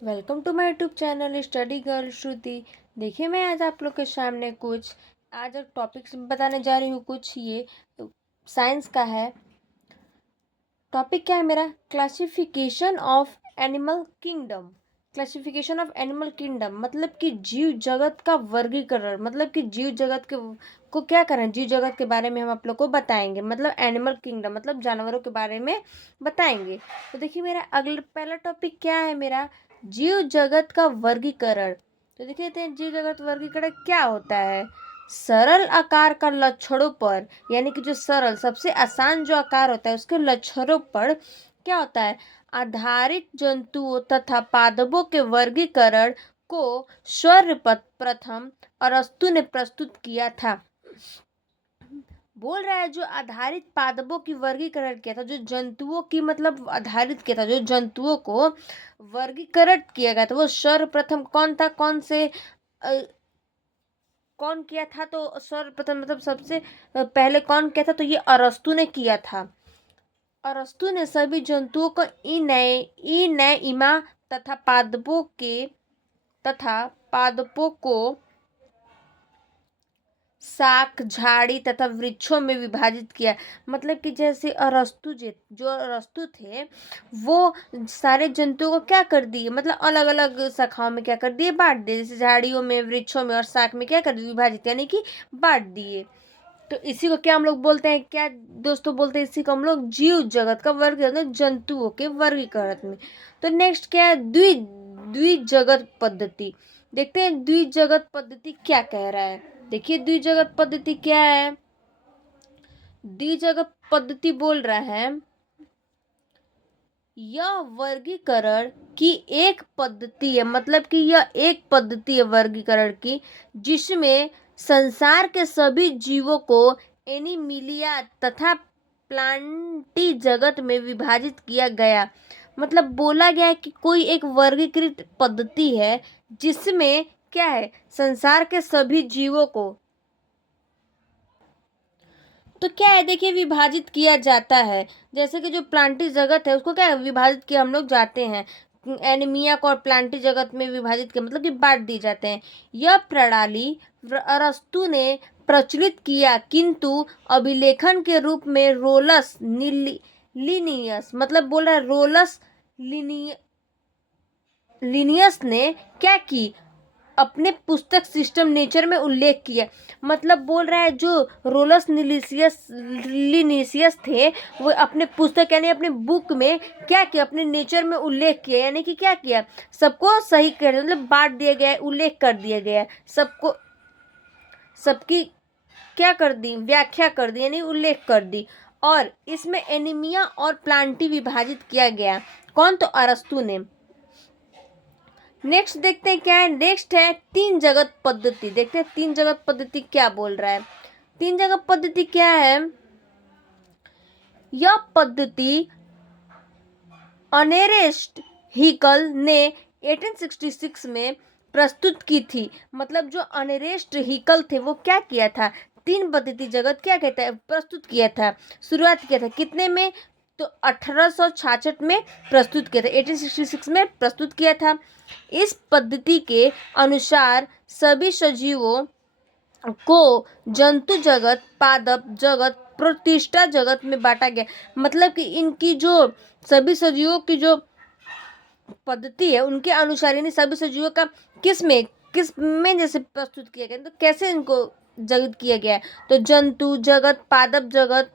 Welcome to my YouTube channel study girl Shruti. देखिए, मैं आज आप लोग के सामने कुछ आज एक टॉपिक्स बताने जा रही हूँ। कुछ ये साइंस का है। टॉपिक क्या है मेरा? Classification of animal kingdom. Classification of animal kingdom मतलब कि जीव जगत का वर्गीकरण। मतलब कि जीव जगत के को क्या करें, जीव जगत के बारे में हम आप लोग को बताएंगे। मतलब एनिमल किंगडम मतलब जानवरों के बारे में बताएंगे। तो देखिए, मेरा अगला पहला टॉपिक क्या है मेरा? जीव जगत का वर्गीकरण। तो देखिए, जीव जगत वर्गीकरण क्या होता है? सरल आकार का लक्षणों पर, यानी कि जो सरल सबसे आसान जो आकार होता है उसके लक्षणों पर क्या होता है, आधारित जंतुओं तथा पादपों के वर्गीकरण को सर्वप्रथम अरस्तु ने प्रस्तुत किया था। बोल रहा है जो आधारित पादपों की वर्गीकरण किया था, जो जंतुओं की मतलब आधारित किया था, जो जंतुओं को वर्गीकरण किया गया था वो सर्वप्रथम कौन था? कौन किया था? तो सर्वप्रथम मतलब सबसे पहले कौन किया था? तो ये अरस्तु ने किया था। अरस्तु ने सभी जंतुओं को इमा तथा पादपों को शाक झाड़ी तथा वृक्षों में विभाजित किया। मतलब कि जैसे जो अरस्तु थे वो सारे जंतुओं को क्या कर दिए, मतलब अलग अलग शाखाओं में क्या कर दिए, बांट दिए। जैसे झाड़ियों में, वृक्षों में और शाक में क्या कर दिए, विभाजित, यानी कि बांट दिए। तो इसी को क्या हम लोग बोलते हैं, क्या दोस्तों बोलते हैं? इसी को हम लोग जीव जगत का वर्गीकरण, जंतुओं के वर्गीकरण में। तो नेक्स्ट क्या है? द्विजगत पद्धति। देखते हैं द्विजगत पद्धति क्या कह रहा है। देखिए, द्विजगत पद्धति क्या है? द्विजगत पद्धति बोल रहा है यह वर्गीकरण की एक पद्धति है। मतलब कि यह एक पद्धति है वर्गीकरण की, जिसमें संसार के सभी जीवों को एनिमिलिया तथा प्लांटी जगत में विभाजित किया गया। मतलब बोला गया है कि कोई एक वर्गीकृत पद्धति है जिसमें क्या है, संसार के सभी जीवों को तो क्या है, देखिए, विभाजित किया जाता है। जैसे कि जो प्लांटी जगत है उसको क्या है, विभाजित किया हम लोग जाते हैं। एनीमिया को और प्लांटी जगत में विभाजित किया मतलब कि बांट दिए जाते हैं। यह प्रणाली अरस्तु ने प्रचलित किया, किंतु अभिलेखन के रूप में लिनियस मतलब बोल रहा है लिनियस ने क्या की, अपने पुस्तक सिस्टम नेचर में उल्लेख किया। मतलब बोल रहा है जो रोलस लिनिसियस थे वो अपने पुस्तक यानी अपने बुक में क्या किया, अपने नेचर में उल्लेख किया। यानी कि क्या किया, सबको सही कर मतलब बांट दिया गया है, उल्लेख कर दिया गया है, सबको सबकी क्या कर दी, व्याख्या कर दी, यानी उल्लेख कर दी। और इसमें एनीमिया और प्लांटी विभाजित किया गया। कौन? तो अरस्तु ने। नेक्स्ट देखते हैं क्या है। नेक्स्ट है तीन जगत पद्धति। देखते हैं तीन जगत पद्धति क्या बोल रहा है। तीन जगत पद्धति क्या है? यह पद्धति अनेरेस्ट हिकल ने 1866 में प्रस्तुत की थी। मतलब जो अनेरेस्ट हिकल थे वो क्या किया था, तीन पद्धति जगत क्या कहता है, प्रस्तुत किया था। शुरुआत किया था कितने में? तो 1866 में प्रस्तुत किया था, 1866 में प्रस्तुत किया था। इस पद्धति के अनुसार सभी सजीवों को जंतु जगत, पादप जगत, प्रतिष्ठा जगत में बांटा गया। मतलब कि इनकी जो सभी सजीवों की जो पद्धति है उनके अनुसार, यानी सभी सजीवों का किस में जैसे प्रस्तुत किया गया, तो कैसे इनको जगत किया गया है? तो जंतु जगत, पादप जगत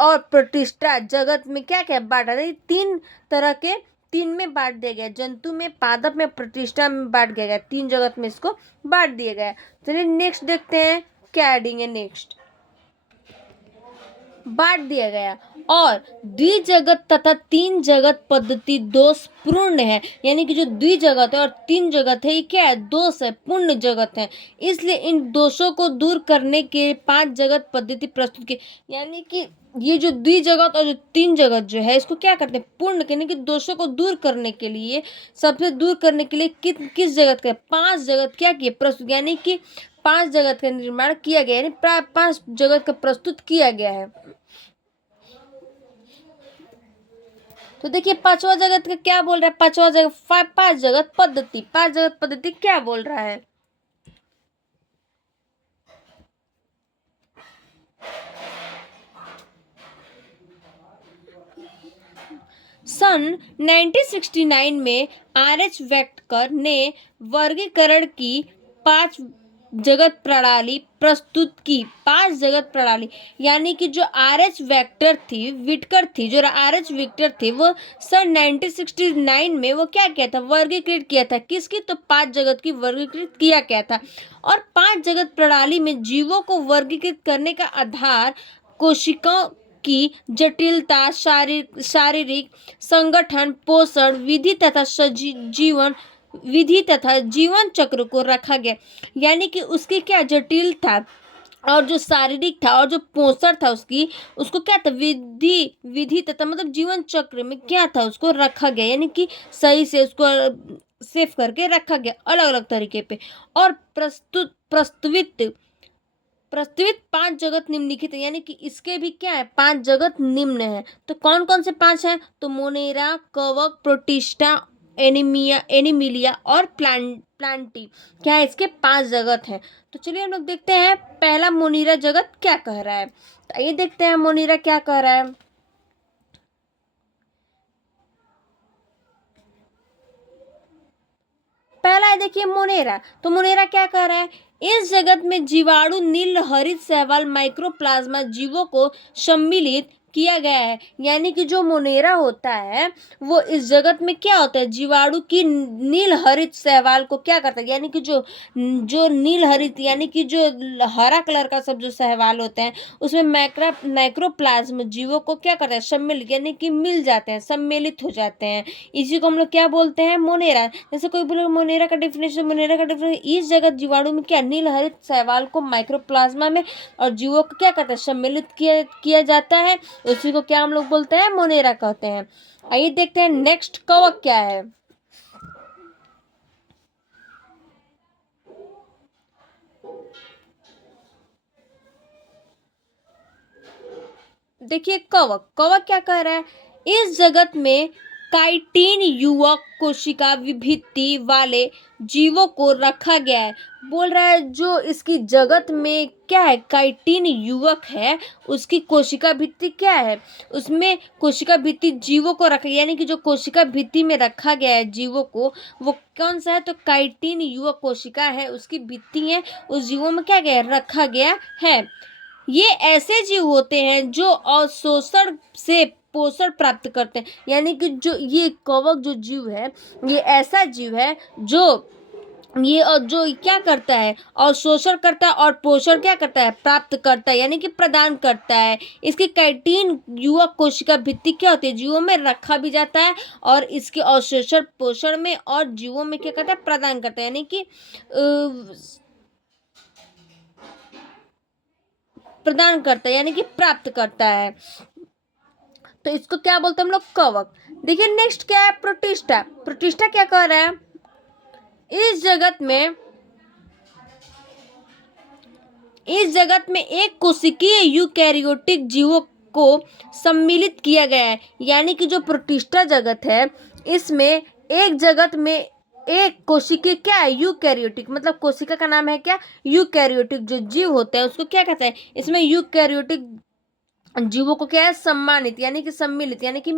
और प्रतिष्ठा जगत में क्या क्या बांटा था? तीन तरह के, तीन में बांट दिया गया। जंतु में, पादप में, प्रतिष्ठा में बांट दिया गया। तीन जगत में इसको बांट दिया गया। चलिए नेक्स्ट देखते हैं क्या एडिंग है। नेक्स्ट बांट दिया गया। और द्विजगत तथा तीन जगत पद्धति दोषपूर्ण है। यानी कि जो द्विजगत है और तीन जगत है ये क्या है, दोष है, पूर्ण जगत है। इसलिए इन दोषों को दूर करने के पांच जगत पद्धति प्रस्तुत की। यानी कि ये जो द्विजगत और जो तीन जगत जो है इसको क्या करते हैं, पूर्ण, यानी कि दोषों को दूर करने के लिए, सबसे दूर करने के लिए किस जगत का, पांच जगत क्या किए, प्रस्तुत, यानी कि पांच जगत का निर्माण किया गया, यानी प्राय पांच जगत का प्रस्तुत किया गया है। तो देखिए पांचवा जगत का क्या बोल रहा है, पांचवा जगत पांच जगत पद्धति, पांच जगत पद्धति क्या बोल रहा है। सन 1969 में आर.एच. वेक्टर ने वर्गीकरण की पांच जगत प्रणाली प्रस्तुत की। पांच जगत प्रणाली यानी कि जो आर.एच. वेक्टर थी, विटकर थी, जो आर.एच. विक्टर थे, वो सन 1969 में वो क्या किया था, वर्गीकृत किया था। किसकी, तो पांच जगत की वर्गीकृत किया गया था। और पांच जगत प्रणाली में जीवों को वर्गीकृत करने का आधार कोशिकाओं की जटिलता, शारीरिक संगठन, पोषण विधि तथा जीवन विधि तथा जीवन चक्र को रखा गया। यानी कि उसकी क्या जटिल था और जो शारीरिक था और जो पोषण था उसको क्या था, विधि तथा मतलब जीवन चक्र में क्या था, उसको रखा गया। यानी कि सही से उसको सेव करके रखा गया अलग अलग तरीके पे। और प्रस्तावित पांच जगत निम्नलिखित है। यानी कि इसके भी क्या है, पांच जगत निम्न है। तो कौन कौन से पांच हैं, तो मोनेरा, कवक, प्रोटिस्टा, एनिमिलिया और प्लांटी, क्या है, इसके पांच जगत हैं। तो चलिए हम लोग देखते हैं पहला मोनेरा जगत क्या कह रहा है। तो आइए देखते हैं मोनेरा क्या कह रहा है। पहला है देखिए मोनेरा। तो मोनेरा क्या कह रहा है, इस जगत में जीवाणु, नील हरित शैवाल, माइक्रोप्लाज्मा जीवों को सम्मिलित किया गया है। यानी कि जो मोनेरा होता है वो इस जगत में क्या होता है, जीवाणु की नील हरित शैवाल को क्या करता है, यानी कि जो जो नील हरित यानी कि जो हरा कलर का सब जो शैवाल होते हैं उसमें माइक्रोप्लाज्म जीवों को क्या करता है, सम्मिलित यानी कि मिल जाते हैं, सम्मिलित हो जाते हैं। इसी को हम लोग क्या बोलते हैं, मोनेरा। जैसे कोई बोले मोनेरा का डेफिनेशन, इस जगत जीवाणु में क्या, नील हरित शैवाल को माइक्रोप्लाज्मा में और जीवों को क्या करता है, सम्मिलित किया जाता है। उसी को क्या हम लोग बोलते हैं, मोनेरा कहते हैं। आइए देखते हैं नेक्स्ट कवक क्या है। देखिए कवक क्या कह रहा है, इस जगत में काइटिन युवक कोशिका विभित्ति वाले जीवों को रखा गया है। बोल रहा है जो इसकी जगत में क्या है, काइटिन युवक है, उसकी कोशिका भित्ति क्या है, उसमें कोशिका भित्ति जीवों को रखा, यानी कि जो कोशिका भित्ति में रखा गया है जीवों को, वो कौन सा है, तो काइटिन युवक कोशिका है, उसकी भित्ति है, उस जीवों में क्या गया, रखा गया है। ये ऐसे जीव होते हैं जो अवशोषण से पोषण प्राप्त करते हैं। यानी कि जो ये कवक जो जीव है, ये ऐसा जीव है जो ये और जो क्या करता है, अवशोषण करता है और पोषण क्या करता है, प्राप्त करता है, यानी कि प्रदान करता है। इसकी कैटीन युवक कोशिका भित्ति क्या होती है, जीवों में रखा भी जाता है और इसके अवशोषण पोषण में और जीवों में क्या करता है, प्रदान करता है, यानी कि प्रदान करता है, यानी कि प्राप्त करता है। तो इसको क्या बोलते हैं हम लोग, कवक। देखिए नेक्स्ट क्या है, प्रोटिस्टा। प्रोटिस्टा क्या कह रहा है, इस जगत में एक कोशिकीय यूकैरियोटिक जीवों को सम्मिलित किया गया है। यानी कि जो प्रोटिस्टा जगत है इसमें एक जगत में एक कोशिकीय क्या है, यूकैरियोटिक, मतलब कोशिका का नाम है क्या, यूकैरियोटिक जो जीव होते हैं उसको क्या कहते हैं, इसमें यूकैरियोटिक जीवों को क्या है, सम्मानित यानी कि सम्मिलित यानी कि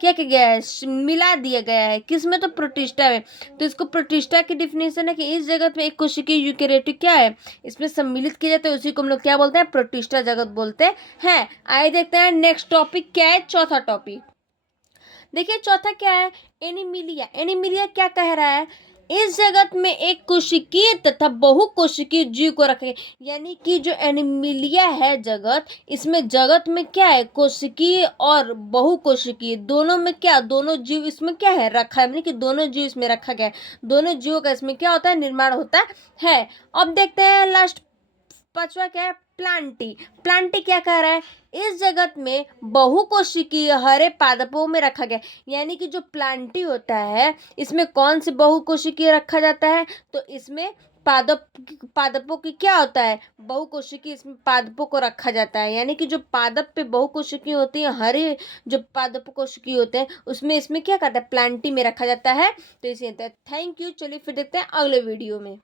क्या किया गया है, मिला दिया गया है, किसमें, तो प्रोटिस्टा में। तो इसको प्रोटिस्टा की डिफिनेशन है कि इस जगत में एक कोशिकीय यूकैरियोटिक क्या है, इसमें सम्मिलित किया जाता है, उसी को हम लोग क्या बोलते हैं, प्रोटिस्टा जगत बोलते हैं। आइए देखते हैं नेक्स्ट टॉपिक क्या है, चौथा टॉपिक। देखिए चौथा क्या है, एनिमिलिया। एनिमिलिया क्या कह रहा है, इस जगत में एक कोशिकीय तथा बहुकोशिकीय जीव को रखे। यानी कि जो एनिमिलिया है जगत, इसमें जगत में क्या है, कोशिकीय और बहुकोशिकीय दोनों में क्या, दोनों जीव इसमें क्या है, रखा है, यानी कि दोनों जीव इसमें रखा गया है। दोनों जीवों का इसमें क्या होता है, निर्माण होता है। अब देखते हैं लास्ट पांचवा क्या है, प्लांटी। प्लांटी क्या कह रहा है, इस जगत में बहुकोशिकीय हरे पादपों में रखा गया। यानी कि जो प्लांटी होता है इसमें कौन से बहुकोशिकीय रखा जाता है, तो इसमें पादप पादपों की क्या होता है, बहुकोशिकीय, इसमें पादपों को रखा जाता है, यानी कि जो पादप पे बहुकोशिकीय होती है, हरे जो पादप कोशिकीय होते हैं उसमें इसमें क्या करता है, प्लांटी में रखा जाता है। तो इसे थैंक यू। चलिए फिर देखते हैं अगले वीडियो में।